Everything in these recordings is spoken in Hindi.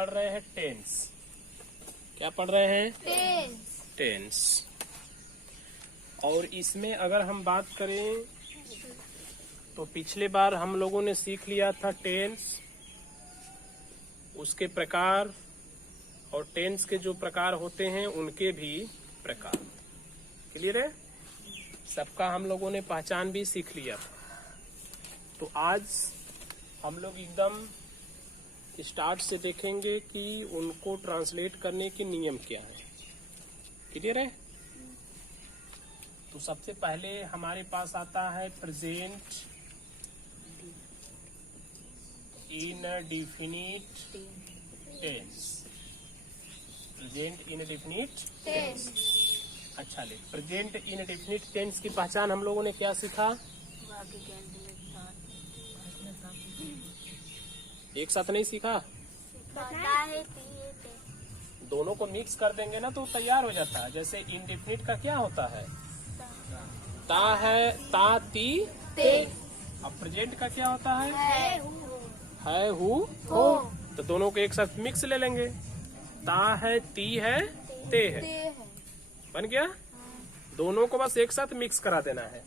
पढ़ रहे हैं टेंस। क्या पढ़ रहे हैं? टेंस। और इसमें अगर हम बात करें तो पिछले बार हम लोगों ने सीख लिया था टेंस, उसके प्रकार, और टेंस के जो प्रकार होते हैं उनके भी प्रकार। क्लियर है? सबका हम लोगों ने पहचान भी सीख लिया था। तो आज हम लोग एकदम स्टार्ट से देखेंगे कि उनको ट्रांसलेट करने के नियम क्या है। क्लियर है? तो सबसे पहले हमारे पास आता है present indefinite tense. Present indefinite tense. अच्छा, ले प्रेजेंट इन डिफिनिट टेंस की पहचान हम लोगों ने क्या सीखा? एक साथ नहीं सीखा? दोनों को मिक्स कर देंगे ना तो तैयार हो जाता है। जैसे इनडिफिनिट का क्या होता है? ता है, ता ती ते। अब प्रेजेंट का क्या होता है? हु हो। तो दोनों को एक साथ मिक्स ले लेंगे। ता है, ती है, ते है। बन गया? दोनों को बस एक साथ मिक्स करा देना है।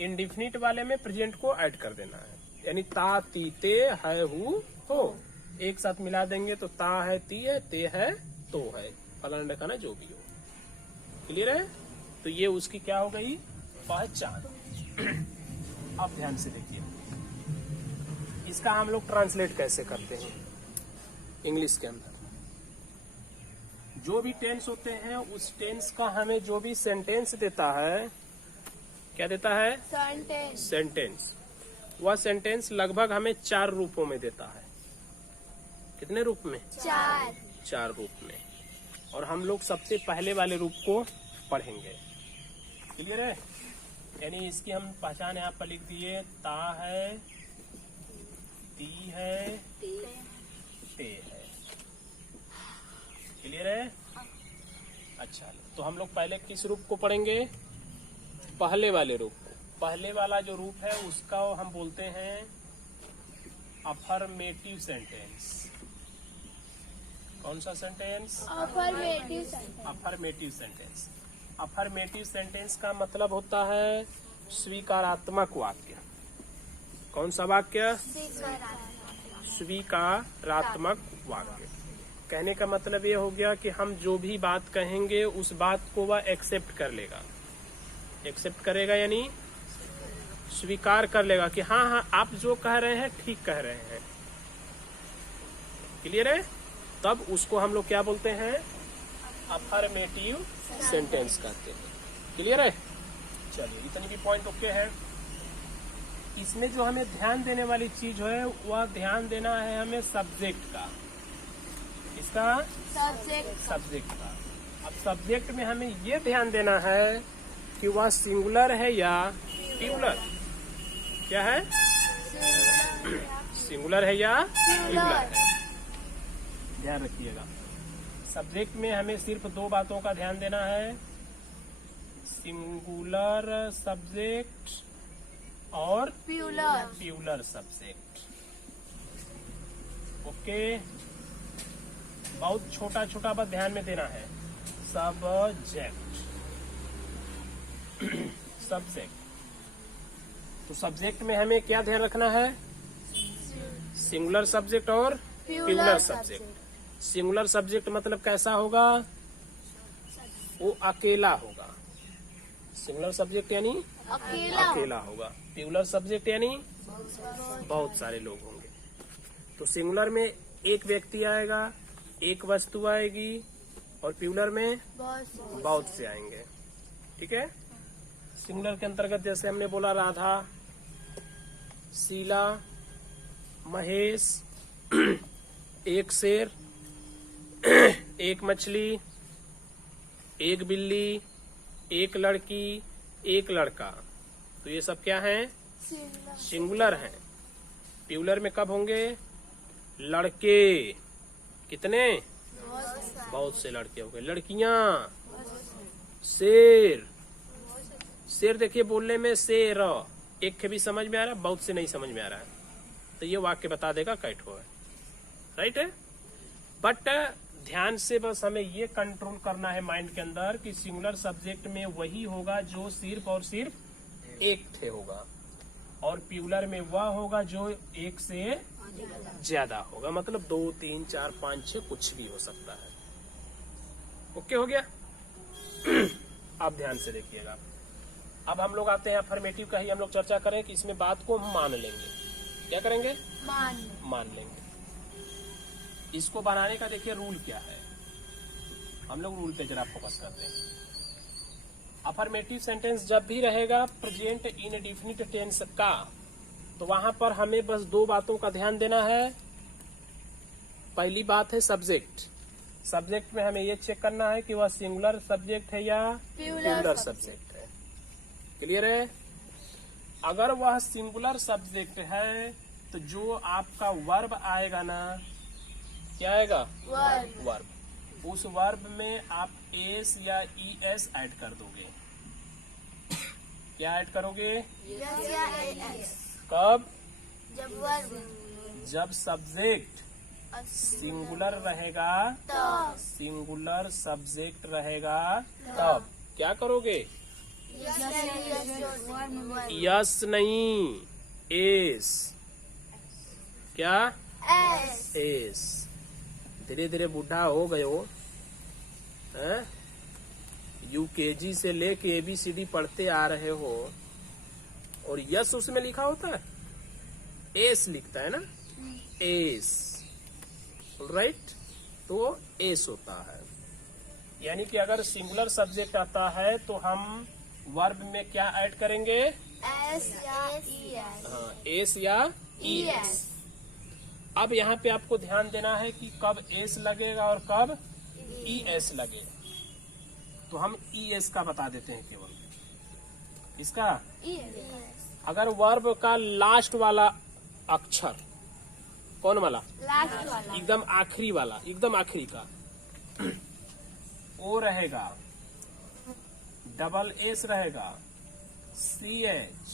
इनडिफिनिट वाले में प्रेजेंट को ऐड कर देना है, यानी ता ती ते है हु हो एक साथ मिला देंगे तो ता है, ती है, ते है, तो है, फलाना ढकाना जो भी हो। क्लियर है? तो ये उसकी क्या हो गई? पहचान। अब ध्यान से देखिए, इसका हम लोग ट्रांसलेट कैसे करते हैं इंग्लिश के अंदर। जो भी टेंस होते हैं उस टेंस का हमें जो भी सेंटेंस देता है, क्या देता है? सेंटेंस। वह सेंटेंस लगभग हमें 4 रूपों में देता है। कितने रूप में? 4 रूप में। और हम लोग सबसे पहले वाले रूप को पढ़ेंगे। क्लियर है? यानी इसकी हम पहचान यहाँ पर लिख दिए, ता है, ती है, ते है। क्लियर है? अच्छा, तो हम लोग पहले किस रूप को पढ़ेंगे? पहले वाले रूप को। पहले वाला जो रूप है उसका हम बोलते हैं अफर्मेटिव सेंटेंस। कौन सा sentence? Affirmative sentence. Affirmative sentence का मतलब होता है स्वीकारात्मक वाक्य। कौन सा वाक्य? स्वीकारात्मक वाक्य। कहने का मतलब ये हो गया कि हम जो भी बात कहेंगे उस बात को वह एक्सेप्ट कर लेगा। एक्सेप्ट करेगा यानी स्वीकार कर लेगा कि हाँ हाँ आप जो कह रहे हैं ठीक कह रहे हैं। क्लियर है? तब उसको हम लोग क्या बोलते हैं? अफर्मेटिव सेंटेंस कहते हैं। क्लियर है? चलिए, इतनी भी पॉइंट ओके है। इसमें जो हमें ध्यान देने वाली चीज है वह ध्यान देना है हमें सब्जेक्ट का। इसका सब्जेक्ट का। अब सब्जेक्ट में हमें ये ध्यान देना है कि वह सिंगुलर है या प्लूरल। क्या है? सिंगुलर है या प्लूरल है। ध्यान रखिएगा, सब्जेक्ट में हमें सिर्फ 2 बातों का ध्यान देना है, सिंगुलर सब्जेक्ट और प्लूरल सब्जेक्ट। ओके, बहुत छोटा छोटा बस ध्यान में देना है। Subject, subject. तो सब्जेक्ट में हमें क्या ध्यान रखना है? सिंगुलर सब्जेक्ट और प्लूरल सब्जेक्ट। सिंगुलर सब्जेक्ट मतलब कैसा होगा? वो अकेला होगा। सिंगुलर सब्जेक्ट यानी अकेला होगा। प्लूरल सब्जेक्ट यानी बहुत सारे लोग होंगे। तो सिंगुलर में एक व्यक्ति आएगा, एक वस्तु आएगी, और प्लूरल में बहुत से आएंगे। ठीक है? सिंगुलर के अंतर्गत जैसे हमने बोला राधा, शीला, महेश, एक शेर, एक मछली, एक बिल्ली, एक लड़की, एक लड़का। तो ये सब क्या हैं? सिंगुलर हैं। प्लूरल में कब होंगे? लड़के। कितने? बहुत से लड़के हो गए। लड़कियां, शेर। शेर देखिए बोलने में शेर, एक के भी समझ में आ रहा है, बहुत से नहीं समझ में आ रहा है, तो ये वाक्य बता देगा कैठो है। राइट है? बट ध्यान से बस हमें ये कंट्रोल करना है माइंड के अंदर कि सिंगुलर सब्जेक्ट में वही होगा जो सिर्फ और सिर्फ एक ठे होगा, और प्यूलर में वह होगा जो एक से ज्यादा होगा, मतलब 2, 3, 4, 5, 6 कुछ भी हो सकता है। ओके हो गया। अब ध्यान से देखिएगा। अब हम लोग आते हैं अफर्मेटिव का ही हम लोग चर्चा करें कि इसमें बात को हम मान लेंगे। क्या करेंगे? मान लेंगे। इसको बनाने का देखिए रूल क्या है, हम लोग रूल पे जरा फोकस करते हैं। अफर्मेटिव सेंटेंस जब भी रहेगा प्रेजेंट इंडेफिनिट टेंस का, तो वहां पर हमें बस 2 बातों का ध्यान देना है। पहली बात है सब्जेक्ट। सब्जेक्ट में हमें ये चेक करना है कि वह सिंगुलर सब्जेक्ट है या प्लूरल सब्जेक्ट है। क्लियर है? अगर वह सिंगुलर सब्जेक्ट है तो जो आपका वर्ब आएगा ना, क्या आएगा? वर्ब। उस वर्ब में आप एस या ईएस ऐड कर दोगे। क्या ऐड करोगे? कब? जब सब्जेक्ट सिंगुलर रहेगा, सिंगुलर सब्जेक्ट रहेगा तब क्या करोगे? यस नहीं, एस। क्या? एस। धीरे धीरे बूढ़ा हो गए हो, यूकेजी से लेके ABCD पढ़ते आ रहे हो, और यस उसमें लिखा होता है, एस लिखता है ना, एस। राइट, तो एस होता है। यानी कि अगर सिंगुलर सब्जेक्ट आता है तो हम वर्ब में क्या ऐड करेंगे? एस या ईएस। हाँ, एस या ईएस। अब यहाँ पे आपको ध्यान देना है कि कब एस लगेगा और कब ईएस लगेगा। तो हम ईएस का बता देते हैं केवल। इसका अगर वर्ब का लास्ट वाला अक्षर, कौन वाला? लास्ट वाला, एकदम आखिरी वाला, एकदम आखिरी का ओ रहेगा, डबल एस रहेगा, CH,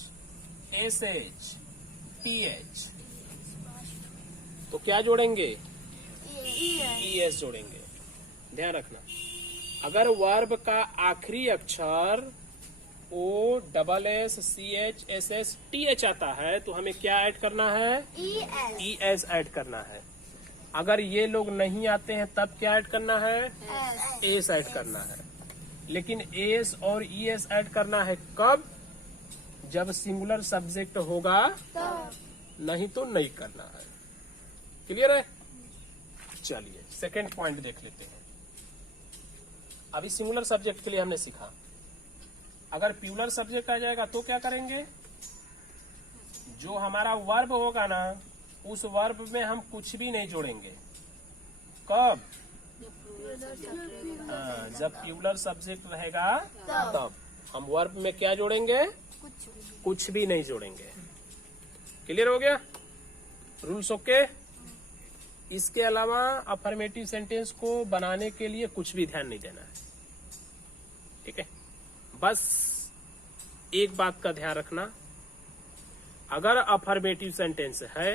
SH, TH, तो क्या जोड़ेंगे? ES जोड़ेंगे। ध्यान रखना, अगर वर्ब का आखिरी अक्षर O, double S, CH, SS, TH आता है तो हमें क्या ऐड करना है? ES ऐड करना है। अगर ये लोग नहीं आते हैं तब क्या ऐड करना है? S ऐड करना है। लेकिन S और ES ऐड करना है कब? जब सिंगुलर सब्जेक्ट होगा, नहीं तो नहीं करना है। क्लियर है? चलिए सेकंड पॉइंट देख लेते हैं। अभी सिंगुलर सब्जेक्ट के लिए हमने सीखा, अगर प्लूरल सब्जेक्ट आ जाएगा तो क्या करेंगे? जो हमारा वर्ब होगा ना, उस वर्ब में हम कुछ भी नहीं जोड़ेंगे। कब? जब प्लूरल सब्जेक्ट रहेगा तब हम वर्ब में क्या जोड़ेंगे? कुछ भी नहीं जोड़ेंगे। क्लियर हो गया? Rules okay? इसके अलावा अफर्मेटिव सेंटेंस को बनाने के लिए कुछ भी ध्यान नहीं देना है। ठीक है? बस एक बात का ध्यान रखना, अगर अफर्मेटिव सेंटेंस है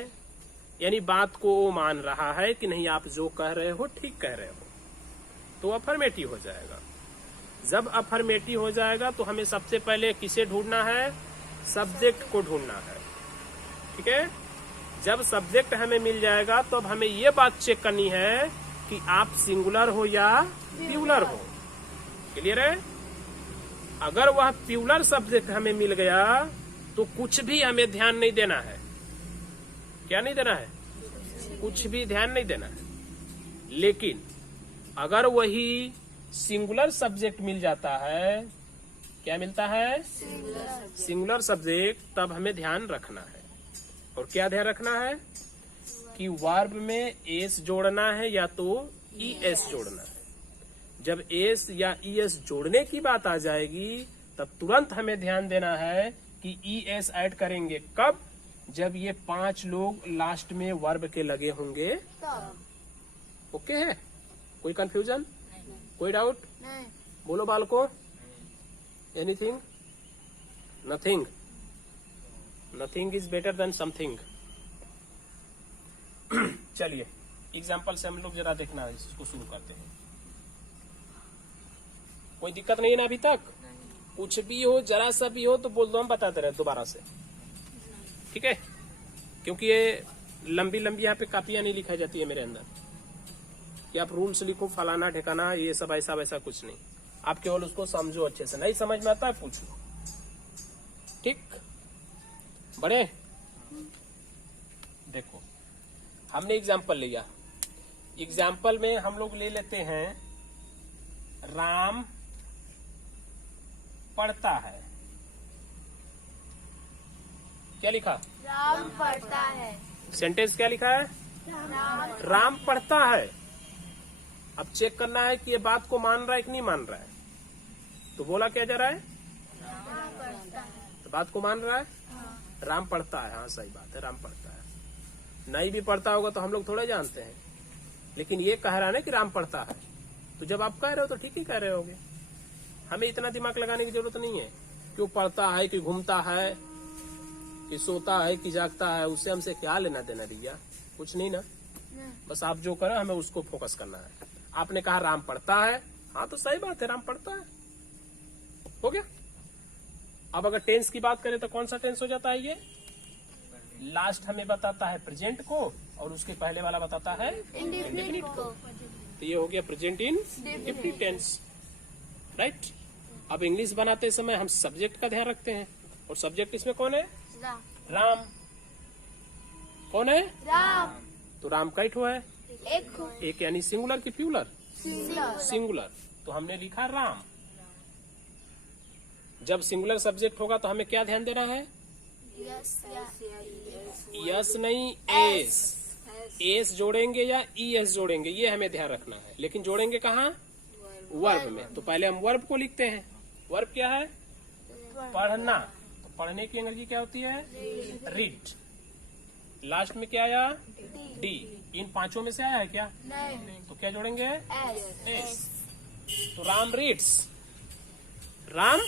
यानी बात को मान रहा है कि नहीं आप जो कह रहे हो ठीक कह रहे हो, तो अफर्मेटिव हो जाएगा। जब अफर्मेटिव हो जाएगा तो हमें सबसे पहले किसे ढूंढना है? सब्जेक्ट को ढूंढना है। ठीक है? जब सब्जेक्ट हमें मिल जाएगा तो अब हमें ये बात चेक करनी है कि आप सिंगुलर हो या प्लूरल हो। क्लियर है? अगर वह प्लूरल सब्जेक्ट हमें मिल गया तो कुछ भी हमें ध्यान नहीं देना है। क्या नहीं देना है? कुछ भी ध्यान नहीं देना है। लेकिन अगर वही सिंगुलर सब्जेक्ट मिल जाता है, क्या मिलता है? सिंगुलर सब्जेक्ट, तब हमें ध्यान रखना है। और क्या ध्यान रखना है? कि वर्ब में एस जोड़ना है या तो ईएस जोड़ना है। जब एस या ईएस जोड़ने की बात आ जाएगी तब तुरंत हमें ध्यान देना है कि ईएस ऐड करेंगे कब? जब ये 5 लोग लास्ट में वर्ब के लगे होंगे। ओके है? कोई कंफ्यूजन? कोई डाउट? नहीं। बोलो बालको, anything? Nothing. Nothing is better than something. चलिए एग्जाम्पल से हम लोग जरा देखना इसको शुरू करते हैं। कोई दिक्कत नहीं है ना अभी तक? कुछ भी हो, जरा सा भी हो तो बोल दो, हम बताते रहे दोबारा से, ठीक है? क्योंकि ये लंबी लंबी यहाँ पे कापियां नहीं लिखाई जाती है मेरे अंदर कि आप रूल्स लिखो फलाना ठिकाना, ये सब ऐसा वैसा कुछ नहीं। आप केवल उसको समझो अच्छे से, नहीं समझ में आता है पूछ लो, ठीक? बड़े देखो, हमने एग्जाम्पल लिया, एग्जाम्पल में हम लोग ले लेते हैं राम पढ़ता है। क्या लिखा? राम पढ़ता है। सेंटेंस क्या लिखा है? राम पढ़ता है। अब चेक करना है कि ये बात को मान रहा है कि नहीं मान रहा है। तो बोला क्या जा रहा है? राम पढ़ता है। तो बात को मान रहा है। राम पढ़ता है, हाँ सही बात है, राम पढ़ता है। नहीं भी पढ़ता होगा तो हम लोग थोड़े जानते हैं, लेकिन ये कह रहा है ना कि राम पढ़ता है, तो जब आप कह रहे हो तो ठीक ही कह रहे होगे। हमें इतना दिमाग लगाने की जरूरत नहीं है कि वो पढ़ता है कि घूमता है कि सोता है कि जागता है, उससे हमसे क्या लेना देना भैया, कुछ नहीं ना। बस आप जो करें हमें उसको फोकस करना है। आपने कहा राम पढ़ता है, हाँ तो सही बात है, राम पढ़ता है, हो गया। अब अगर टेंस की बात करें तो कौन सा टेंस हो जाता है? ये लास्ट हमें बताता है प्रेजेंट को और उसके पहले वाला बताता है इंडेफिनिट को। तो ये हो गया present in indefinite tense, right. अब इंग्लिश बनाते समय हम सब्जेक्ट का ध्यान रखते हैं, और सब्जेक्ट इसमें कौन है? राम। कौन है? राम। तो राम का ठो है, एक यानी सिंगुलर की प्यूलर? सिंगुलर। सिंगुलर। तो हमने लिखा राम। जब सिंगुलर सब्जेक्ट होगा तो हमें क्या ध्यान देना है? यस नहीं, एस। एस जोड़ेंगे या ईएस जोड़ेंगे, ये हमें ध्यान रखना है। लेकिन जोड़ेंगे कहाँ? वर्ब में। तो पहले हम वर्ब को लिखते हैं। वर्ब क्या है? पढ़ना। तो पढ़ने की अंग्रेजी क्या होती है? रीड। लास्ट में क्या आया? डी। इन पांचों में से आया है क्या? नहीं। तो क्या जोड़ेंगे? एस। तो राम रीड्स, राम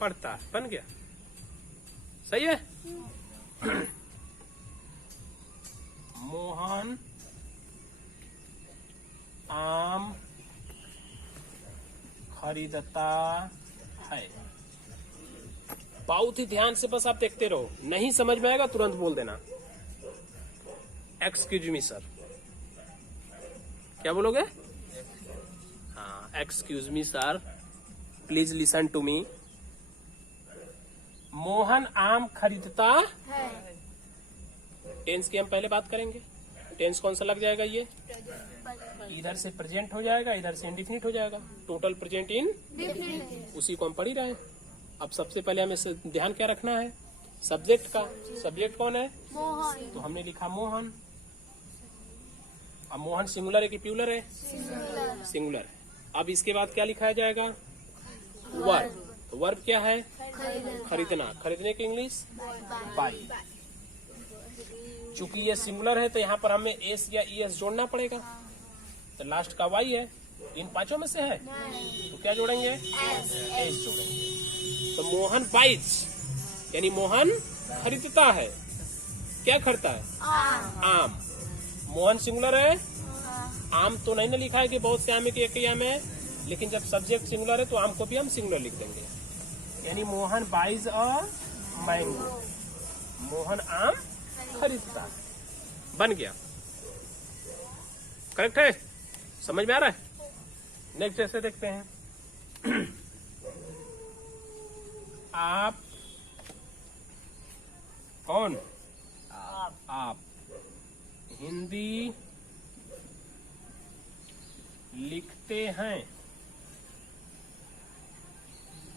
पढ़ता है, बन गया। सही है। मोहन आम खरीदता है। बहुत ही ध्यान से बस आप देखते रहो, नहीं समझ में आएगा तुरंत बोल देना। एक्सक्यूज मी सर, क्या बोलोगे? हाँ, excuse me sir, please listen to me. Mohan आम खरीदता है। टेंस की हम पहले बात करेंगे। टेंस कौन सा लग जाएगा? ये इधर से प्रेजेंट हो जाएगा, इधर से इंडिफिनिट हो जाएगा। Total present in definitely. उसी को हम पढ़ ही रहे हैं। अब सबसे पहले हमें ध्यान क्या रखना है? सब्जेक्ट का। सब्जेक्ट कौन है? मोहन। तो हमने लिखा मोहन। अब मोहन सिंगुलर है कि प्यूलर है? सिंगुलर। सिंगुलर है। अब इसके बाद क्या लिखा जाएगा? वर्ब। तो वर्ब क्या है? खरीदना। खरीदने की इंग्लिश बाई। चूंकि ये सिंगुलर है तो यहाँ पर हमें एस या ईएस जोड़ना पड़ेगा। तो लास्ट का वाई है, इन पांचों में से है, तो क्या जोड़ेंगे? एस जोड़ेंगे। तो मोहन बाइज, यानी मोहन खरीदता है। क्या खरीदता है? आम। मोहन सिंगुलर है, आम तो नहीं ना लिखा है कि बहुत से आम है कि एक ही आम है, लेकिन जब सब्जेक्ट सिंगुलर है तो आम को भी हम सिंगुलर लिख देंगे। यानी Mohan buys a mango. Mohan आम खरीदता है, बन गया। करेक्ट है? समझ में आ रहा है? नेक्स्ट ऐसे देखते हैं। आप कौन? आप हिंदी लिखते हैं।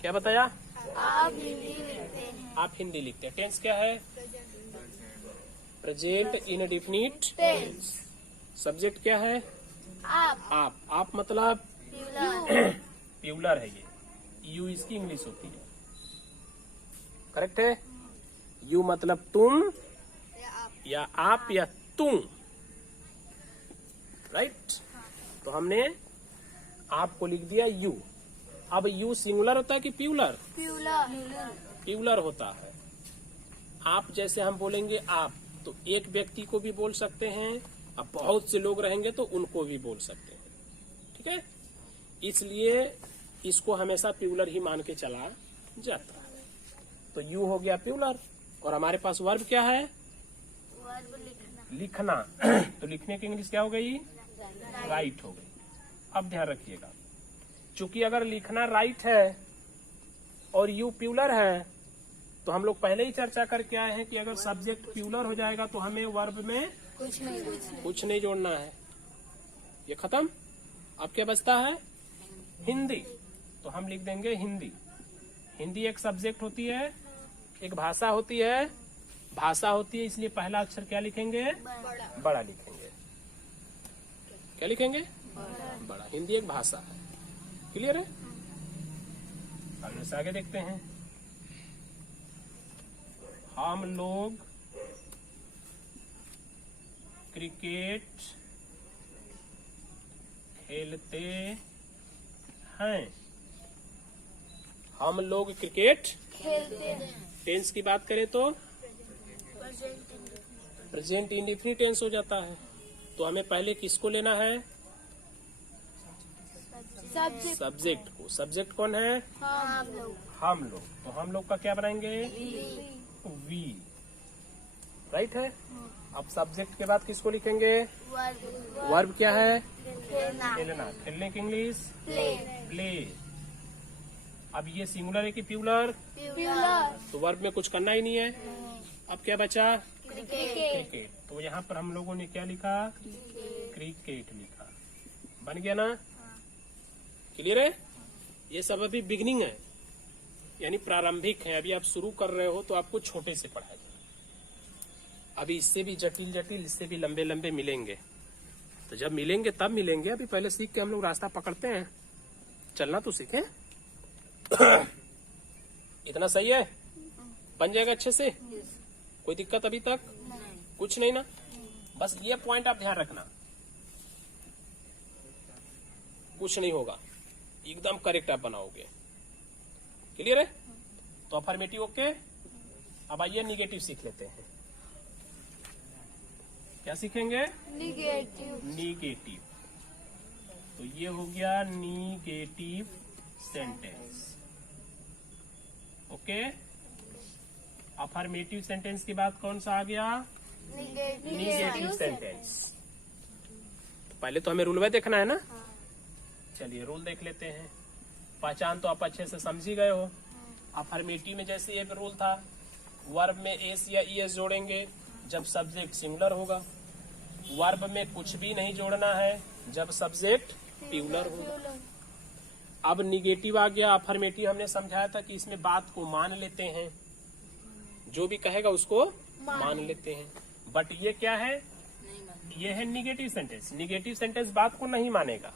क्या बताया? आप हिंदी लिखते हैं। आप हिंदी लिखते हैं। टेंस क्या है? Present indefinite tense. सब्जेक्ट क्या है? आप। आप मतलब प्यूलर। प्यूलर है ये। यू इसकी इंग्लिश होती है। करेक्ट है? यू मतलब तुम या आप या तुम, राइट। तो हमने आपको लिख दिया यू। अब यू सिंगुलर होता है कि प्यूलर? प्यूलर। प्यूलर होता है। आप जैसे हम बोलेंगे आप, तो एक व्यक्ति को भी बोल सकते हैं अब बहुत से लोग रहेंगे तो उनको भी बोल सकते हैं, ठीक है। इसलिए इसको हमेशा प्यूलर ही मान के चला जाता है। तो यू हो गया प्यूलर, और हमारे पास वर्ब क्या है? वर्ब लिखना। लिखना। तो लिखने की इंग्लिश क्या हो गई? राइट हो गई। अब ध्यान रखिएगा, चूंकि अगर लिखना राइट है और यू प्यूलर है, तो हम लोग पहले ही चर्चा करके आए हैं कि अगर सब्जेक्ट प्यूलर हो जाएगा तो हमें वर्ब में कुछ नहीं जोड़ना है। ये खत्म। अब क्या बचता है? हिंदी। तो हम लिख देंगे हिंदी। हिंदी एक सब्जेक्ट होती है, एक भाषा होती है। भाषा होती है इसलिए पहला अक्षर क्या लिखेंगे? बड़ा लिखेंगे। क्या लिखेंगे? बड़ा। हिंदी एक भाषा है। क्लियर है? अब से आगे देखते हैं। हम लोग क्रिकेट खेलते हैं। हम लोग क्रिकेट खेलते हैं। टेंस की बात करें तो प्रेजेंट इंडेफिनिट टेंस हो जाता है। तो हमें पहले किसको लेना है? सब्जेक्ट को। सब्जेक्ट कौन है? हम लोग। हम लोग। तो हम लोग का क्या बनाएंगे? वी। राइट है। अब सब्जेक्ट के बाद किसको लिखेंगे? वर्ब क्या है? खेलना। खेलना। खेलने की इंग्लिश प्ले। प्ले। अब ये सिंगुलर है कि प्यूलर? प्यूलर। तो वर्ब में कुछ करना ही नहीं है। अब क्या बचा? क्रिकेट। क्रिकेट। तो यहाँ पर हम लोगों ने क्या लिखा? क्रिकेट लिखा। बन गया ना? क्लियर है? ये सब अभी बिगनिंग है, यानी प्रारंभिक है। अभी आप शुरू कर रहे हो तो आपको छोटे से पढ़ाया जाए। अभी इससे भी जटिल जटिल, इससे भी लंबे लंबे मिलेंगे। तो जब मिलेंगे तब मिलेंगे। अभी पहले सीख के हम लोग रास्ता पकड़ते हैं, चलना तो सीखें। इतना सही है? बन जाएगा अच्छे से? कोई दिक्कत अभी तक? कुछ नहीं ना? बस ये पॉइंट आप ध्यान रखना, कुछ नहीं होगा, एकदम करेक्ट आप बनाओगे। क्लियर है? तो अफर्मेटिव ओके। अब आइए निगेटिव सीख लेते हैं। क्या सीखेंगे? निगेटिव। निगेटिव। तो ये हो गया negative sentence. Okay. Affirmative sentence के बाद कौन सा आ गया? Negative sentence. पहले तो हमें रूल में देखना है ना। चलिए रूल देख लेते हैं। पहचान तो आप अच्छे से समझ ही गए हो। अफर्मेटिव में जैसे एक रूल था, वर्ब में एस या ईएस जोड़ेंगे जब सब्जेक्ट सिंगुलर होगा। वर्ब में कुछ भी नहीं जोड़ना है जब सब्जेक्ट प्यूलर होगा। अब निगेटिव आ गया। अफर्मेटिव हमने समझाया था कि इसमें बात को मान लेते हैं, जो भी कहेगा उसको मान लेते हैं। बट ये क्या है? ये है निगेटिव सेंटेंस। निगेटिव सेंटेंस बात को नहीं मानेगा।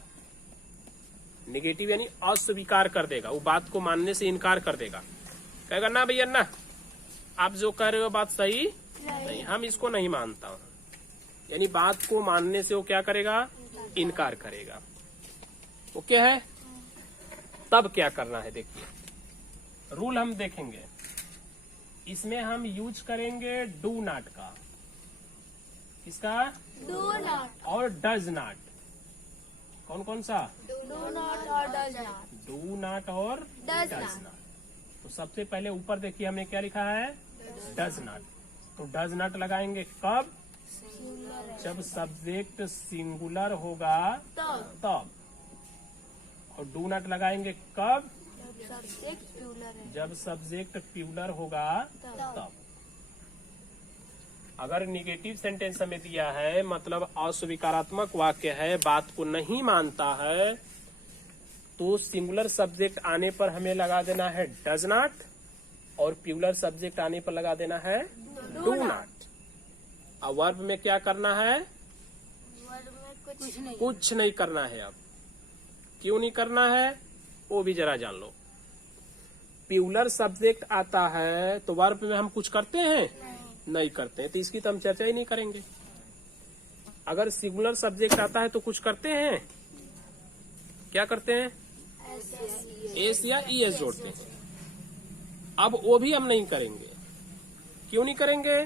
निगेटिव यानी अस्वीकार कर देगा, वो बात को मानने से इनकार कर देगा। कहेगा ना भैया ना, आप जो कह रहे हो बात सही नहीं, हम इसको नहीं मानता हूँ। यानी बात को मानने से वो क्या करेगा? इनकार करेगा। ओके है? तब क्या करना है देखिए, रूल हम देखेंगे। इसमें हम यूज करेंगे डू नॉट का। किसका? Do not. और डज नॉट। कौन कौन सा? डू नॉट और डज नॉट। डू नॉट और Does डज not। नॉट। तो सबसे पहले ऊपर देखिए हमने क्या लिखा है? Does not. तो डज नॉट लगाएंगे कब? जब सब्जेक्ट सिंगुलर होगा तब। और डू नॉट लगाएंगे कब? सब्जेक्ट प्यूलर है जब सब्जेक्ट प्यूलर होगा तब। अगर निगेटिव सेंटेंस हमें दिया है, मतलब अस्वीकारात्मक वाक्य है, बात को नहीं मानता है, तो सिंगुलर सब्जेक्ट आने पर हमें लगा देना है डज नॉट, और प्यूलर सब्जेक्ट आने पर लगा देना है डू नॉट। अब वर्ब में क्या करना है? वर्ब में कुछ नहीं करना है। अब क्यों नहीं करना है वो भी जरा जान लो। प्यूलर सब्जेक्ट आता है तो वर्ब में हम कुछ करते हैं? नहीं करते हैं, तो इसकी तो हम चर्चा ही नहीं करेंगे। अगर सिंगुलर सब्जेक्ट आता है तो कुछ करते हैं? क्या करते हैं? एस या ईएस जोड़ते हैं। अब वो भी हम नहीं करेंगे। क्यों नहीं करेंगे?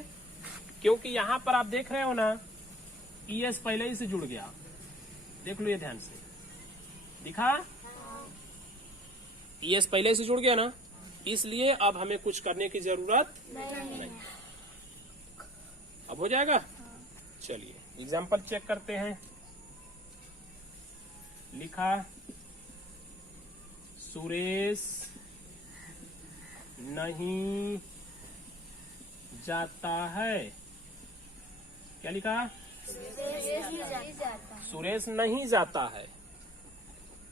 क्योंकि यहाँ पर आप देख रहे हो ना, ईएस पहले ही से जुड़ गया, देख लो ये ध्यान से, दिखा ईएस पहले से जुड़ गया ना, इसलिए अब हमें कुछ करने की जरूरत नहीं। अब हो जाएगा। चलिए एग्जाम्पल चेक करते हैं। लिखा सुरेश नहीं जाता है, क्या लिखा? सुरेश नहीं जाता है।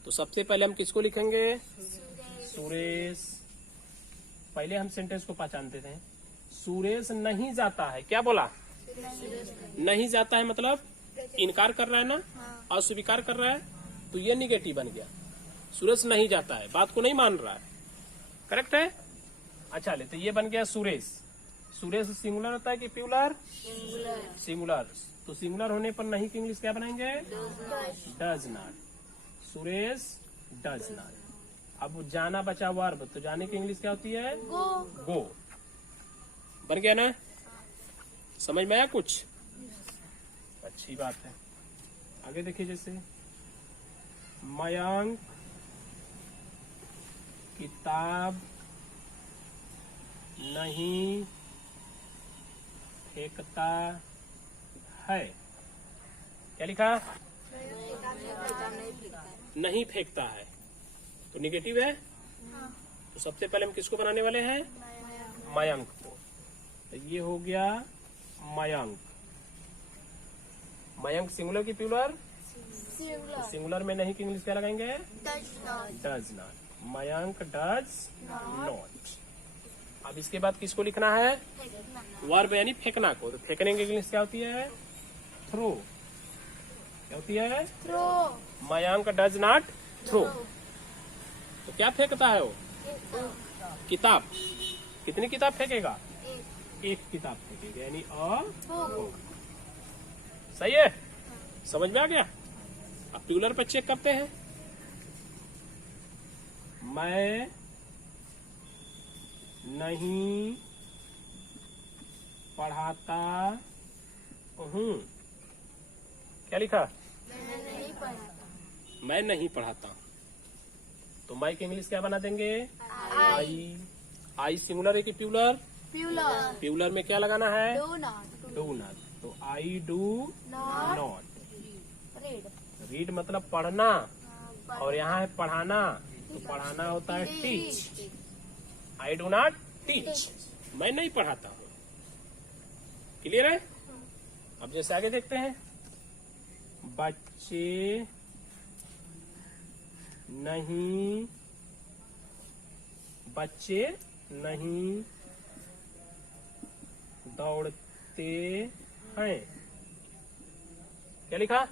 तो सबसे पहले हम किसको लिखेंगे? सुरेश। पहले हम सेंटेंस को पहचानते थे। सुरेश नहीं जाता है, क्या बोला? नहीं जाता है मतलब इनकार कर रहा है ना, अस्वीकार कर रहा है, तो ये निगेटिव बन गया। सुरेश नहीं जाता है, बात को नहीं मान रहा है, करेक्ट है। अच्छा ले, तो ये बन गया सुरेश। सुरेश सिंगुलर होता है कि प्लूरल? सिंगुलर। तो सिंगुलर होने पर नहीं की इंग्लिश क्या बनाएंगे? Does not. Suresh does not. अब जाना बचा वर्ब, तो जाने की इंग्लिश क्या होती है? गो। बन गया ना? समझ में आया कुछ? अच्छी बात है। आगे देखिए, जैसे मयंक किताब नहीं फेंकता है, क्या लिखा? नहीं फेंकता है, तो निगेटिव है। तो सबसे पहले हम किसको बनाने वाले हैं? मयंक को। तो ये हो गया मयंक। मयंक सिंगुलर की प्लूरल? तो सिंगुलर में नहीं की इंग्लिश क्या लगाएंगे? Does not. Mayank does not. अब इसके बाद किसको लिखना है? वर्ब यानी फेंकना को। तो फेंकने की इंग्लिश क्या होती है? थ्रो। क्या होती है? Throw. Mayank does not throw. तो क्या फेंकता है वो? किताब। कितनी किताब फेंकेगा? एक किताब फेंकेगा, यानी बुक। सही है, समझ में आ गया। अब प्लूरल पर चेक करते हैं। मैं नहीं पढ़ाता हूँ, क्या लिखा? मैं नहीं पढ़ाता। तो मैं की इंग्लिश क्या बना देंगे? आई। आई सिंगुलर है कि प्लूरल? प्लूरल में क्या लगाना है? Do not. तो आई डू नॉट। रीड मतलब पढ़ना, और यहाँ है पढ़ाना, तो पढ़ाना होता है teach. I do not teach, मैं नहीं पढ़ाता हूँ। क्लियर है? अब जैसे आगे देखते हैं। बच्चे नहीं दौड़ते हैं, क्या लिखा?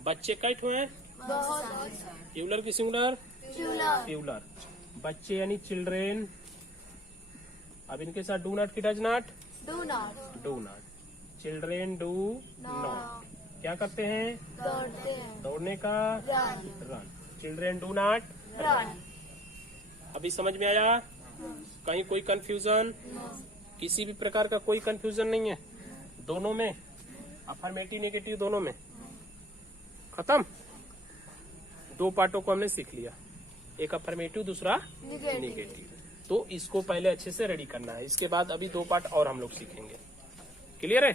बच्चे कई ठो हैं? प्लूरल की सिंगुलर? प्लूरल। बच्चे यानी चिल्ड्रेन। अब इनके साथ डू नॉट की does not? Do not. Children do not. क्या करते हैं? दौड़ने का run. Children do not run. अभी समझ में आया? कहीं कोई कंफ्यूजन? किसी भी प्रकार का कोई कंफ्यूजन नहीं है? दोनों में अफर्मेटिव नेगेटिव दोनों में खत्म। दो पार्टों को हमने सीख लिया, एक अफर्मेटिव दूसरा नेगेटिव। तो इसको पहले अच्छे से रेडी करना है, इसके बाद अभी दो पार्ट और हम लोग सीखेंगे। क्लियर है?